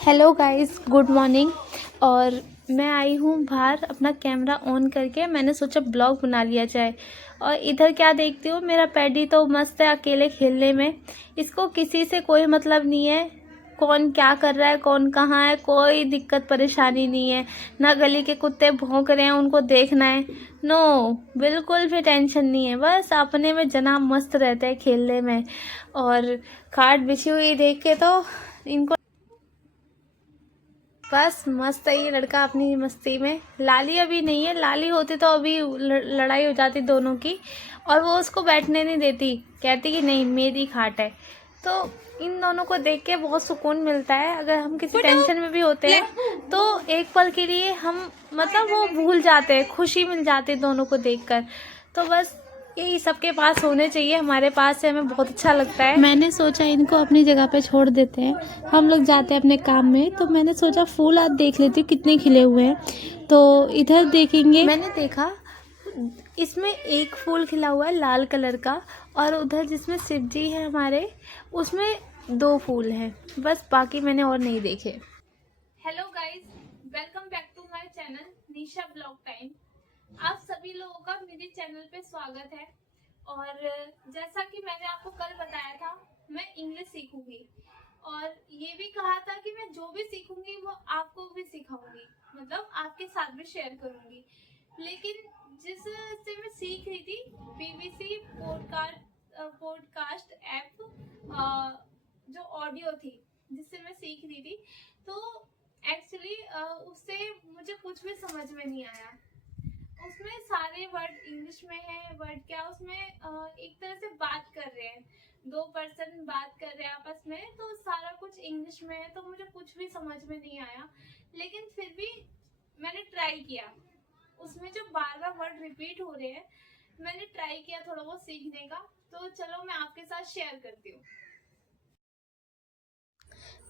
Hello guys, good morning. और मैं आई हूँ बाहर अपना कैमरा ऑन करके। मैंने सोचा ब्लॉग बना लिया जाए। और इधर क्या देखती हूँ, मेरा पैडी तो मस्त है अकेले खेलने में। इसको किसी से कोई मतलब नहीं है, कौन क्या कर रहा है, कौन कहाँ है, कोई दिक्कत परेशानी नहीं है। ना गली के कुत्ते भौंक रहे हैं उनको देखना है, नो, बिल्कुल भी टेंशन नहीं है। बस अपने में जना मस्त रहता है खेलने में। और खाट बिछी हुई देख के तो इनको बस मस्त है ये लड़का अपनी मस्ती में। लाली अभी नहीं है, लाली होती तो अभी लड़ाई हो जाती दोनों की। और वो उसको बैठने नहीं देती, कहती कि नहीं मेरी खाट है। तो इन दोनों को देख के बहुत सुकून मिलता है। अगर हम किसी टेंशन में भी होते हैं तो एक पल के लिए हम मतलब वो भूल जाते हैं, खुशी मिल जाती है दोनों को देखकर। तो बस यही सबके पास होने चाहिए, हमारे पास है, हमें बहुत अच्छा लगता है। मैंने सोचा इनको अपनी जगह पे छोड़ देते हैं, हम लोग जाते हैं अपने काम में। तो मैंने सोचा फूल आज देख लेती हूँ कितने खिले हुए हैं, तो इधर देखेंगे। मैंने देखा इसमें एक फूल खिला हुआ है लाल कलर का, और उधर जिसमें शिव जी है हमारे, उसमें 2 फूल हैं बस, बाकी मैंने और नहीं देखे। Hello guys, welcome back to my channel Nisha blog time. आप सभी लोगों का मेरे चैनल पे स्वागत है। और जैसा कि मैंने आपको कल बताया था, मैं इंग्लिश सीखूंगी। और ये भी कहा था कि मैं जो भी सीखूंगी वो आपको भी सिखाऊंगी, मतलब आपके साथ भी शेयर करूंगी। लेकिन जिस से मैं सीख रही थी, बीबीसी पॉडकास्ट ऐप, जो ऑडियो थी जिससे मैं सीख रही थी, तो एक्चुअली उससे मुझे कुछ भी समझ में नहीं आया। उसमें सारे वर्ड इंग्लिश में है। वर्ड क्या, उसमें एक तरह से बात कर रहे हैं, 2 पर्सन बात कर रहे हैं आपस में, तो सारा कुछ इंग्लिश में है। तो मुझे कुछ भी समझ में नहीं आया, लेकिन फिर भी मैंने ट्राई किया। उसमें जो बार बार वर्ड रिपीट हो रहे हैं, मैंने ट्राई किया थोड़ा बहुत सीखने का। तो चलो मैं आपके साथ शेयर करती हूँ।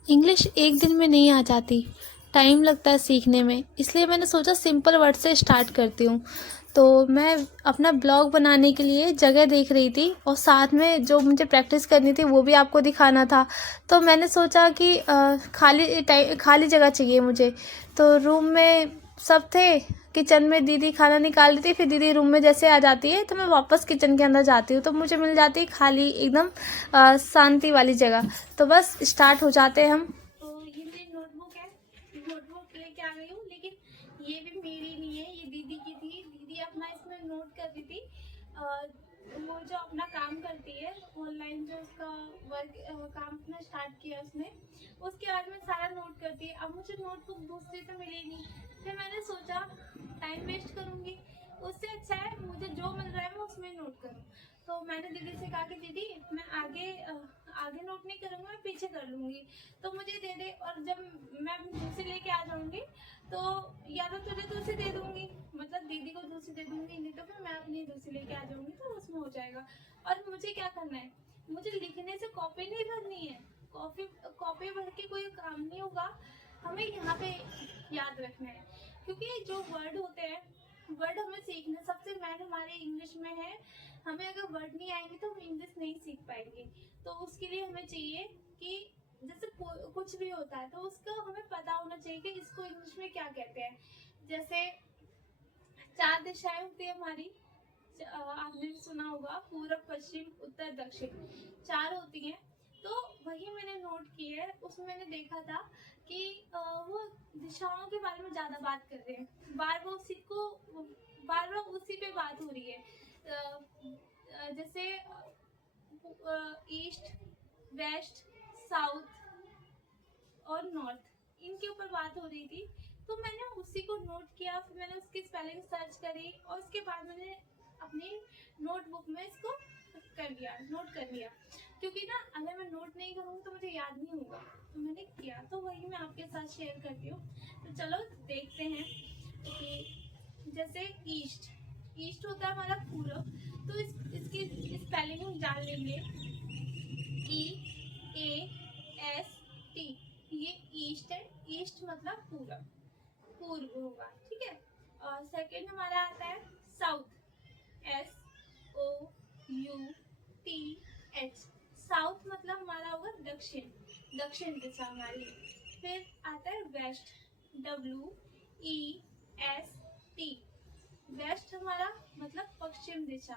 इंग्लिश एक दिन में नहीं आ जाती, टाइम लगता है सीखने में। इसलिए मैंने सोचा सिंपल वर्ड से स्टार्ट करती हूँ। तो मैं अपना ब्लॉग बनाने के लिए जगह देख रही थी, और साथ में जो मुझे प्रैक्टिस करनी थी वो भी आपको दिखाना था। तो मैंने सोचा कि खाली जगह चाहिए मुझे। तो रूम में सब थे, किचन में दीदी खाना निकाल रही थी, फिर दीदी रूम में जैसे आ जाती है तो मैं वापस किचन के अंदर जाती हूँ, तो मुझे मिल जाती है खाली एकदम शांति वाली जगह। तो बस स्टार्ट हो जाते हैं हम। तो ये मेरी नोटबुक है, नोटबुक लेके आ गई हूँ, लेकिन ये भी मेरी नहीं है, ये दीदी की थी। दीदी अपना इसमें नोट कर रही थी। वो जो अपना काम करती है ऑनलाइन, जो उसका वर्क काम अपना स्टार्ट किया उसने, उसके बाद में सारा नोट करती है। अब मुझे नोटबुक दूसरी से मिली नहीं, फिर मैंने सोचा टाइम वेस्ट करूंगी, उससे अच्छा है मुझे जो मिल रहा है मैं उसमें नोट करूं। तो मैंने दीदी से कहा कि दीदी मैं आगे नोट नहीं करूंगा, मैं पीछे कर लूंगी, तो मुझे दे दे। और जब मैं दूसरी लेके आ जाऊंगी तो या तो तुझे दूसरी दे दूंगी, मतलब दीदी को दूसरी दे दूंगी, नहीं तो फिर मैं अपनी दूसरी लेके आ जाऊंगी, तो उसमें हो जाएगा। और मुझे क्या करना है, मुझे लिखने से कॉपी नहीं भरनी है। कॉपी भर के कोई काम नहीं होगा, हमें यहाँ पे याद रखना है। क्योंकि जो वर्ड होते हैं, वर्ड हमें सीखना सबसे मेन हमारे इंग्लिश में है। हमें अगर वर्ड नहीं आएंगे तो हम इंग्लिश नहीं सीख पाएंगे। तो उसके लिए हमें चाहिए कि जैसे कुछ भी होता है तो उसका हमें पता होना चाहिए कि इसको इंग्लिश में क्या कहते हैं। जैसे 4 दिशाएं होती है हमारी, आपने भी सुना होगा, पूर्व पश्चिम उत्तर दक्षिण 4 होती हैं। तो वही मैंने नोट की है। उसमें मैंने देखा था कि वो दिशाओं के बारे में ज्यादा बात कर रहे हैं, बार बार उसी पे बात हो रही है। जैसे ईस्ट, वेस्ट, साउथ और नॉर्थ, इनके ऊपर बात हो रही थी। तो मैंने उसी को नोट किया, फिर मैंने उसकी स्पेलिंग सर्च करी, और उसके बाद मैंने अपनी नोटबुक में इसको नोट कर लिया। क्योंकि ना अगर मैं नोट नहीं करूँगी तो मुझे याद नहीं होगा, तो मैंने किया। तो वही मैं आपके साथ शेयर करती हूँ। तो चलो देखते हैं कि जैसे ईस्ट, ईस्ट होता है हमारा पूर्व, तो इसकी स्पेलिंग हम जान लेंगे, EAST। ये ईस्ट है, ईस्ट मतलब पूरब, पूर्व होगा, ठीक है। और सेकंड हमारा आता है साउथ, SOUTH। साउथ मतलब हमारा होगा दक्षिण, दक्षिण दिशा हमारी। फिर आता है वेस्ट, WEST। वेस्ट हमारा मतलब पश्चिम दिशा,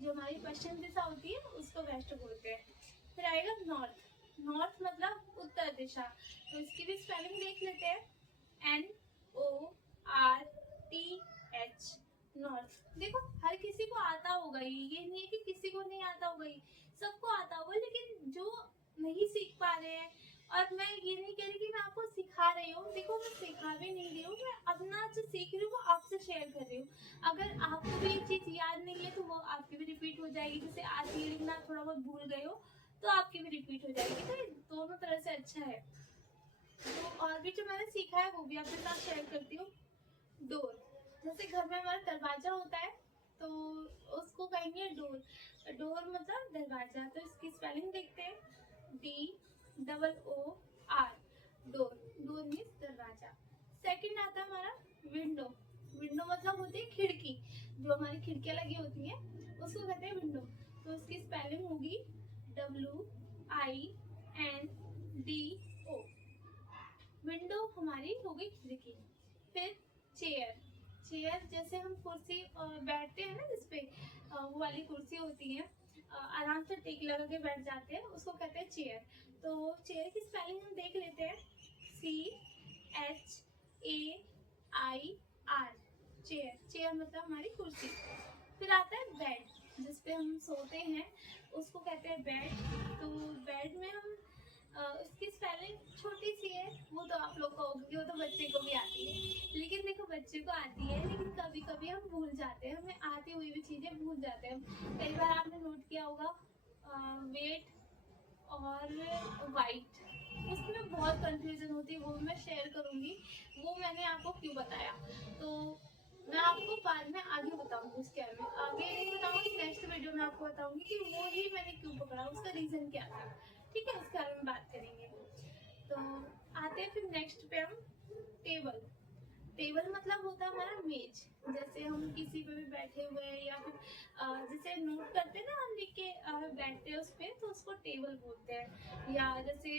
जो हमारी पश्चिम दिशा होती है उसको वेस्ट बोलते हैं। फिर आएगा नॉर्थ, नॉर्थ मतलब उत्तर दिशा, तो इसकी भी स्पेलिंग देख लेते हैं, NORTH, नॉर्थ। देखो हर किसी को आता होगा, ये नहीं है कि किसी को नहीं आता होगा, सबको आता होगा, लेकिन जो नहीं सीख पा रहे हैं। और मैं ये नहीं कह रही कि मैं आपको सिखा रही हूँ, देखो मैं सिखा भी नहीं रही हूँ, मैं अपना जो सीख रही हूँ वो आपसे शेयर कर रही हूँ। अगर आपको भी ये चीज़ याद नहीं है तो वो आपकी भी रिपीट हो जाएगी, जैसे आती है लिखना थोड़ा बहुत भूल गए हो तो आपकी भी रिपीट हो जाएगी, तो ये दोनों तरह से अच्छा है। तो और भी जो मैंने सीखा है वो भी आपके साथ शेयर करती हूँ। डोर, जैसे घर में हमारा दरवाजा होता है तो उसको कहेंगे डोर, डोर मतलब दरवाजा, तो इसकी स्पेलिंग देखते हैं, DOOR, डोर, डोर मीन्स दरवाजा। सेकंड आता है हमारा विंडो, विंडो मतलब होती है खिड़की, जो हमारी खिड़कियां लगी होती हैं उसको कहते हैं विंडो, तो उसकी स्पेलिंग होगी WINDO, विंडो हमारी हो गई खिड़की। फिर चेयर, चेयर जैसे हम कुर्सी बैठते हैं ना, जिसपे वो वाली कुर्सी होती है, आराम से टेक लगा के बैठ जाते हैं, उसको कहते हैं चेयर। तो चेयर की स्पेलिंग हम देख लेते हैं, CHAIR, चेयर, चेयर मतलब हमारी कुर्सी। फिर आता है बेड, जिसपे हम सोते हैं उसको कहते हैं बेड। तो बेड में हम उसकी स्पेलिंग छोटी सी है, वो तो आप लोग कहोगे वो तो बच्चे को भी आती है, लेकिन देखो बच्चे को आती है लेकिन कभी कभी हम भूल जाते हैं, हमें आती हुई भी चीज़ें भूल जाते हैं। कई बार आपने नोट किया होगा वेट और वाइट, उसमें बहुत कंफ्यूजन होती है, वो मैं शेयर करूँगी, वो मैंने आपको क्यों बताया, तो मैं आपको बाद में आगे बताऊंगी, उसके बारे में आगे नहीं बताऊंगी, नेक्स्ट वीडियो में आपको बताऊंगी कि वो ही मैंने क्यों पकड़ा, उसका रीजन क्या था। ठीक है, उसके बारे में बात करेंगे। तो आते हैं फिर नेक्स्ट पे हम, टेबल। टेबल मतलब होता है हमारा मेज, जैसे हम किसी पे भी बैठे हुए हैं या फिर जैसे नोट करते हैं ना हम लिख के बैठते हैं उस पर, तो उसको टेबल बोलते हैं। या जैसे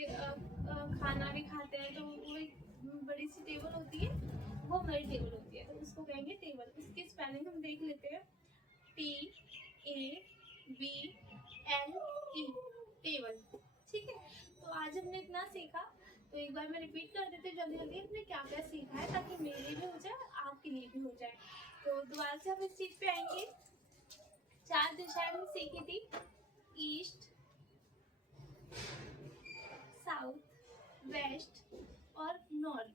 खाना भी खाते हैं तो वही बड़ी सी टेबल होती है, वो हमारी टेबल होती है, तो उसको कहेंगे टेबल। इसकी स्पेलिंग हम देख लेते हैं, TABLE, टेबल। ठीक है, तो आज हमने इतना सीखा, तो एक बार मैं रिपीट कर देती हूँ जल्दी जल्दी हमने क्या क्या सीखा है, ताकि मेरे लिए भी हो जाए आपके लिए भी हो जाए। तो दोबारा से हम इस चीज पे आएंगे। 4 दिशाएं हमने सीखी थी, ईस्ट, साउथ, वेस्ट और नॉर्थ।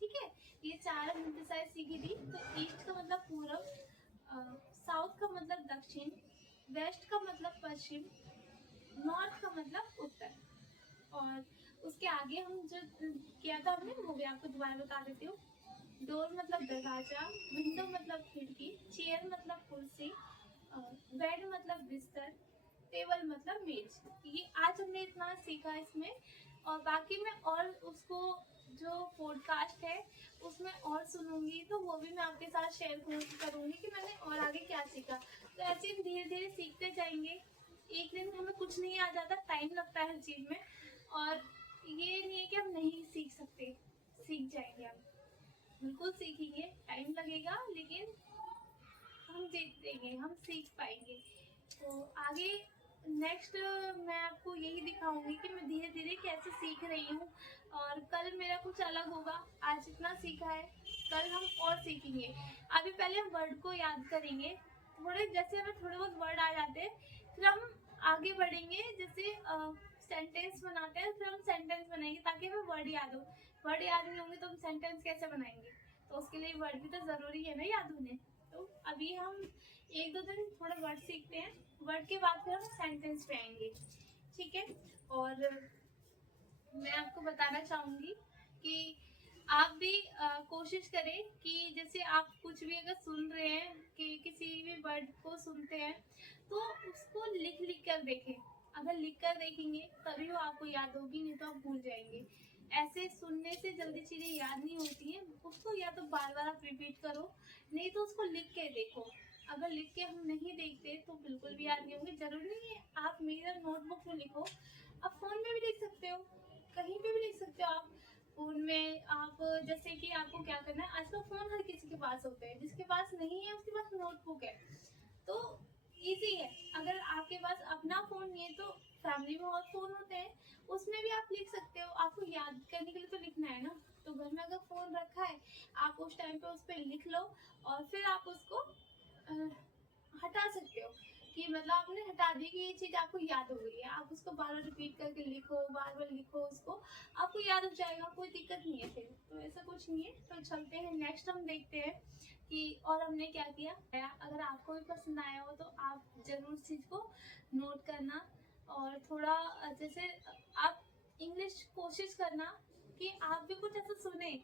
ठीक है, ये 4 हमने दिशाएं सीखी थी। तो ईस्ट का मतलब पूरब, साउथ का मतलब दक्षिण, वेस्ट का मतलब पश्चिम, नॉर्थ का मतलब उत्तर। और उसके आगे हम जो किया था हमने वो भी आपको दोबारा बता देती हूँ। डोर मतलब दरवाजा, विंडो मतलब खिड़की, चेयर मतलब कुर्सी, बेड मतलब बिस्तर, टेबल मतलब मेज। ये आज हमने इतना सीखा इसमें, और बाकी मैं और उसको जो पॉडकास्ट है उसमें और सुनूंगी, तो वो भी मैं आपके साथ शेयर करूंगी कि मैंने और आगे क्या सीखा। तो ऐसे हम धीरे धीरे सीखते जाएंगे, एक दिन हमें कुछ नहीं आ जाता, टाइम लगता है हर चीज़ में, और ये नहीं है कि हम नहीं सीख सकते, सीख जाएंगे, हम बिल्कुल सीखेंगे, टाइम लगेगा लेकिन हम सीख देंगे, हम सीख पाएंगे। तो आगे नेक्स्ट मैं आपको यही दिखाऊंगी कि मैं धीरे धीरे कैसे सीख रही हूँ, और कल मेरा कुछ अलग होगा। आज इतना सीखा है, कल हम और सीखेंगे। अभी पहले हम वर्ड को याद करेंगे, थोड़े जैसे हमें थोड़े बहुत वर्ड आ जाते हैं, फिर हम आगे बढ़ेंगे, जैसे सेंटेंस बनाते हैं, फिर हम सेंटेंस बनाएंगे ताकि हमें वर्ड याद हो। वर्ड याद नहीं होंगे तो हम सेंटेंस कैसे बनाएंगे, तो उसके लिए वर्ड भी तो जरूरी है ना याद होने। तो अभी हम 1-2 दिन थोड़ा वर्ड सीखते हैं, वर्ड के बाद फिर हम सेंटेंस पे आएंगे। ठीक है, और मैं आपको बताना चाहूंगी कि आप भी कोशिश करें कि जैसे आप कुछ भी अगर सुन रहे हैं, कि किसी भी वर्ड को सुनते हैं तो उसको लिख लिख कर देखें। अगर लिख कर देखेंगे तभी वो आपको याद होगी, नहीं तो आप भूल जाएंगे। ऐसे सुनने से जल्दी चीज़ें याद नहीं होती हैं, उसको या तो बार बार आप रिपीट करो, नहीं तो उसको लिख के देखो। अगर लिख के हम नहीं देखते तो बिल्कुल भी याद नहीं होंगे। जरूरी नहीं है आप मेरा नोटबुक में लिखो, आप फोन में भी लिख सकते हो, कहीं पे भी लिख सकते हो आप, फोन फ़ोन में आप जैसे कि आपको क्या करना है, आजकल फ़ोन हर किसी के पास होते हैं, जिसके पास नहीं है उसके पास नोटबुक है, तो ईज़ी है। अगर आपके पास अपना फ़ोन नहीं है तो फैमिली में और फ़ोन होते हैं, उसमें भी आप लिख सकते हो। आपको याद करने के लिए तो लिखना है ना, तो घर में अगर फ़ोन रखा है, आप उस टाइम पे उस पे लिख लो और फिर आप उसको हटा सकते हो कि मतलब आपने हटा दी कि ये चीज़ आपको याद हो गई है। आप उसको बार-बार रिपीट करके लिखो, बार-बार लिखो उसको, आपको याद हो जाएगा, कोई दिक्कत नहीं है फिर। तो ऐसा कुछ नहीं है, तो चलते हैं नेक्स्ट हम देखते हैं कि और हमने क्या किया। अगर आपको भी पसंद आया हो तो आप ज़रूर इस चीज़ को नोट करना और थोड़ा जैसे आप इंग्लिश कोशिश करना कि आप भी कुछ ऐसा सुने,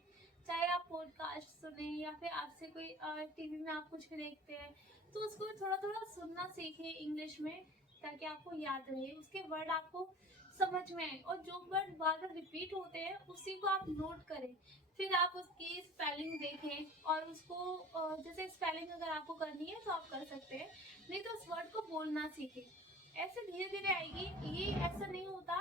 चाहे आप पॉडकास्ट सुने या फिर आपसे कोई टीवी में आप कुछ भी देखते हैं, तो उसको थोड़ा-थोड़ा सुनना सीखें इंग्लिश में, ताकि आपको याद रहे, उसके वर्ड आपको समझ में आए और जो वर्ड बार-बार रिपीट होते हैं, उसी को आप नोट करें। फिर आप उसकी स्पेलिंग देखें और उसको जैसे स्पेलिंग अगर आपको करनी है तो आप कर सकते हैं, नहीं तो उस वर्ड को बोलना सीखें। ऐसे धीरे-धीरे आएगी, ये ऐसा नहीं होता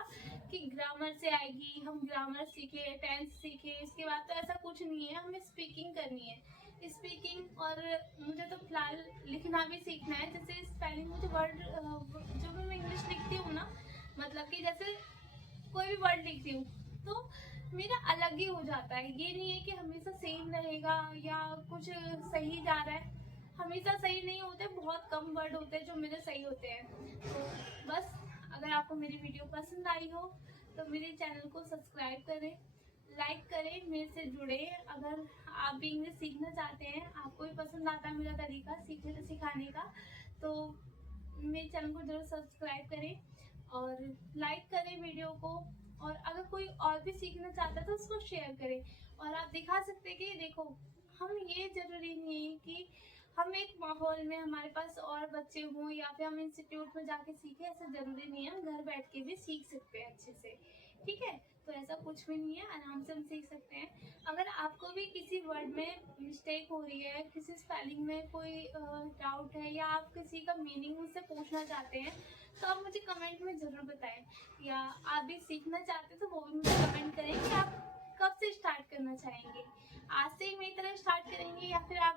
कि ग्रामर से आएगी, हम ग्रामर सीखें, टेंस सीखें, इसके बाद तो ऐसा कुछ नहीं है, हमें स्पीकिंग करनी है। स्पीकिंग और मुझे तो फ़िलहाल लिखना भी सीखना है, जैसे स्पेलिंग मुझे वर्ड जो भी मैं इंग्लिश लिखती हूँ ना, मतलब कि जैसे कोई भी वर्ड लिखती हूँ, तो मेरा अलग ही हो जाता है। ये नहीं है कि हमेशा सेम रहेगा या कुछ सही जा रहा है, हमेशा सही नहीं होते, बहुत कम वर्ड होते हैं जो मेरे सही होते हैं। तो बस अगर आपको मेरी वीडियो पसंद आई हो तो मेरे चैनल को सब्सक्राइब करें, लाइक करें, मेरे से जुड़ें। अगर आप भी इंग्लिश सीखना चाहते हैं, आपको भी पसंद आता है मेरा तरीका सिखाने का, तो मेरे चैनल को ज़रूर सब्सक्राइब करें और लाइक करें वीडियो को। और अगर कोई और भी सीखना चाहता है तो उसको शेयर करें और आप दिखा सकते हैं कि देखो, हम ये ज़रूरी नहीं है कि हम एक माहौल में हमारे पास और बच्चे हों या फिर हम इंस्टीट्यूट में जाके सीखें, ऐसा ज़रूरी नहीं है, हम घर बैठ के भी सीख सकते हैं अच्छे से, ठीक है? तो ऐसा कुछ भी नहीं है, आराम से हम सीख सकते हैं। अगर आपको भी किसी वर्ड में मिस्टेक हो रही है, किसी स्पेलिंग में कोई डाउट है या आप किसी का मीनिंग मुझसे पूछना चाहते हैं, तो आप मुझे कमेंट में ज़रूर बताएँ या आप भी सीखना चाहते हैं तो वो भी मुझे कमेंट करें कि आप कब से स्टार्ट करना चाहेंगे? आज से ही मेरी तरह स्टार्ट करेंगे या फिर आप